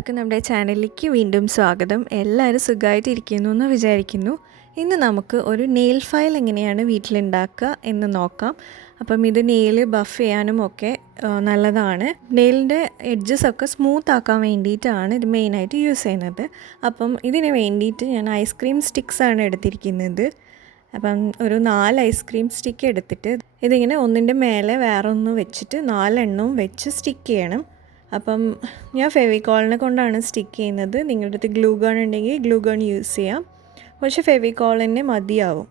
എല്ലാവർക്കും നമ്മുടെ ചാനലിലേക്ക് വീണ്ടും സ്വാഗതം. എല്ലാവരും സുഖമായിട്ടിരിക്കുന്നു എന്ന് വിചാരിക്കുന്നു. ഇന്ന് നമുക്ക് ഒരു നെയിൽ ഫയൽ എങ്ങനെയാണ് വീട്ടിലുണ്ടാക്കുക എന്ന് നോക്കാം. അപ്പം ഇത് നെയിൽ ബഫ് ചെയ്യാനും ഒക്കെ നല്ലതാണ്. നെയിലിൻ്റെ എഡ്ജസ് ഒക്കെ സ്മൂത്ത് ആക്കാൻ വേണ്ടിയിട്ടാണ് ഇത് മെയിനായിട്ട് യൂസ് ചെയ്യുന്നത്. അപ്പം ഇതിന് വേണ്ടിയിട്ട് ഞാൻ ഐസ്ക്രീം സ്റ്റിക്സാണ് എടുത്തിരിക്കുന്നത്. അപ്പം ഒരു 4 ഐസ്ക്രീം സ്റ്റിക്ക് എടുത്തിട്ട് ഇതിങ്ങനെ ഒന്നിൻ്റെ മേലെ വേറെ ഒന്ന് വെച്ചിട്ട് 4 എണ്ണവും വെച്ച് സ്റ്റിക്ക് ചെയ്യണം. അപ്പം ഞാൻ ഫെവിക്കോളിനെ കൊണ്ടാണ് സ്റ്റിക്ക് ചെയ്യുന്നത്. നിങ്ങളുടെ അടുത്ത് ഗ്ലൂ ഗൺ ഉണ്ടെങ്കിൽ ഗ്ലൂ ഗൺ യൂസ് ചെയ്യാം. പക്ഷേ ഫെവിക്കോൾ തന്നെ മതിയാവും.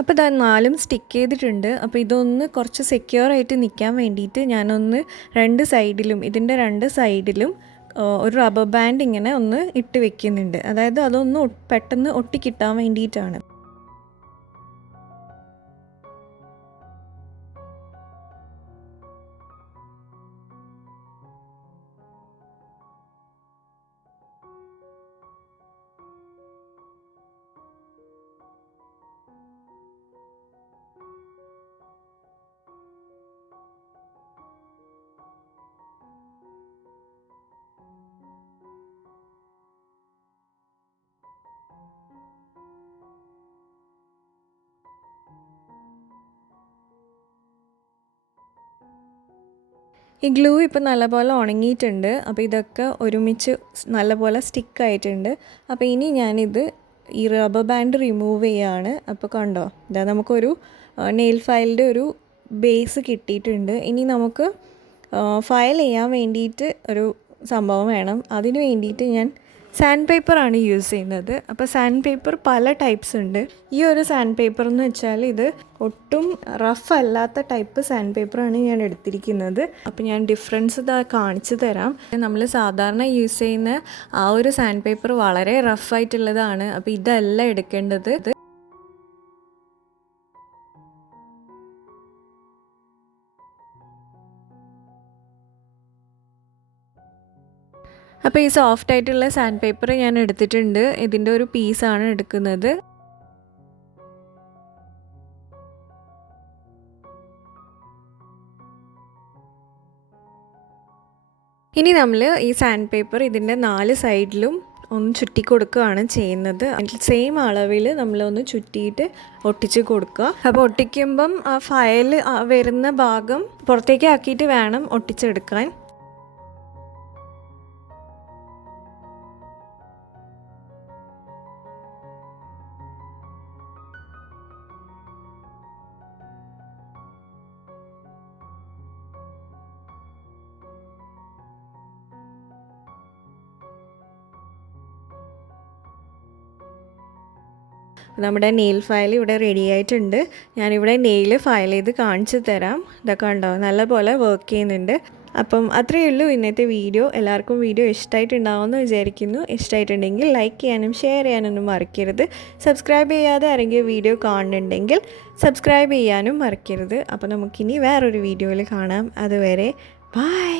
അപ്പോൾ ഇതാ 4 സ്റ്റിക്ക് ചെയ്തിട്ടുണ്ട്. അപ്പോൾ ഇതൊന്ന് കുറച്ച് സെക്യൂറായിട്ട് നിൽക്കാൻ വേണ്ടിയിട്ട് ഞാനൊന്ന് 2 സൈഡിലും ഇതിൻ്റെ 2 സൈഡിലും ഒരു റബ്ബർ ബാൻഡ് ഇങ്ങനെ ഒന്ന് ഇട്ട് വെക്കുന്നുണ്ട്. അതായത് അതൊന്ന് പെട്ടെന്ന് ഒട്ടിക്കിട്ടാൻ വേണ്ടിയിട്ടാണ്. ഈ ഗ്ലൂ ഇപ്പോൾ നല്ലപോലെ ഉണങ്ങിയിട്ടുണ്ട്. അപ്പോൾ ഇതൊക്കെ ഒരുമിച്ച് നല്ലപോലെ സ്റ്റിക്കായിട്ടുണ്ട്. അപ്പോൾ ഇനി ഞാനിത് ഈ റബ്ബർ ബാൻഡ് റിമൂവ് ചെയ്യുകയാണ്. അപ്പോൾ കണ്ടോ, ഇതാ നമുക്കൊരു നെയിൽ ഫയലിൻ്റെ ഒരു ബേസ് കിട്ടിയിട്ടുണ്ട്. ഇനി നമുക്ക് ഫയൽ ചെയ്യാൻ വേണ്ടിയിട്ട് ഒരു സംഭവം വേണം. അതിന് വേണ്ടിയിട്ട് ഞാൻ സാൻഡ് പേപ്പറാണ് യൂസ് ചെയ്യുന്നത്. അപ്പോൾ സാൻഡ് പേപ്പർ പല ടൈപ്സ് ഉണ്ട്. ഈ ഒരു സാൻഡ് പേപ്പർ എന്ന് വെച്ചാൽ ഇത് ഒട്ടും റഫ് അല്ലാത്ത ടൈപ്പ് സാൻഡ് പേപ്പറാണ് ഞാൻ എടുത്തിരിക്കുന്നത്. അപ്പോൾ ഞാൻ ഡിഫറൻസ് ഇതാ കാണിച്ചു തരാം. നമ്മൾ സാധാരണ യൂസ് ചെയ്യുന്ന ആ ഒരു സാൻഡ് പേപ്പർ വളരെ റഫായിട്ടുള്ളതാണ്. അപ്പോൾ ഇതല്ല എടുക്കേണ്ടത്. അപ്പോൾ ഈ സോഫ്റ്റ് ആയിട്ടുള്ള സാൻഡ് പേപ്പർ ഞാൻ എടുത്തിട്ടുണ്ട്. ഇതിൻ്റെ ഒരു പീസാണ് എടുക്കുന്നത്. ഇനി നമ്മൾ ഈ സാൻഡ് പേപ്പർ ഇതിൻ്റെ 4 സൈഡിലും ഒന്ന് ചുറ്റി കൊടുക്കുകയാണ് ചെയ്യുന്നത്. സെയിം അളവിൽ നമ്മളൊന്ന് ചുറ്റിയിട്ട് ഒട്ടിച്ച് കൊടുക്കുക. അപ്പോൾ ഒട്ടിക്കുമ്പം ആ ഫയൽ വരുന്ന ഭാഗം പുറത്തേക്ക് ആക്കിയിട്ട് വേണം ഒട്ടിച്ചെടുക്കാൻ. നമ്മുടെ നെയിൽ ഫയൽ ഇവിടെ റെഡി ആയിട്ടുണ്ട്. ഞാനിവിടെ നെയിൽ ഫയൽ ചെയ്ത് കാണിച്ചു തരാം. ഇതൊക്കെ ഉണ്ടോ, നല്ലപോലെ വർക്ക് ചെയ്യുന്നുണ്ട്. അപ്പം അത്രയേ ഉള്ളൂ ഇന്നത്തെ വീഡിയോ. എല്ലാവർക്കും വീഡിയോ ഇഷ്ടമായിട്ടുണ്ടാവുമെന്ന് വിചാരിക്കുന്നു. ഇഷ്ടമായിട്ടുണ്ടെങ്കിൽ ലൈക്ക് ചെയ്യാനും ഷെയർ ചെയ്യാനൊന്നും മറക്കരുത്. സബ്സ്ക്രൈബ് ചെയ്യാതെ ആരെങ്കിലും വീഡിയോ കാണുന്നുണ്ടെങ്കിൽ സബ്സ്ക്രൈബ് ചെയ്യാനും മറക്കരുത്. അപ്പോൾ നമുക്കിനി വേറൊരു വീഡിയോയിൽ കാണാം. അതുവരെ ബൈ.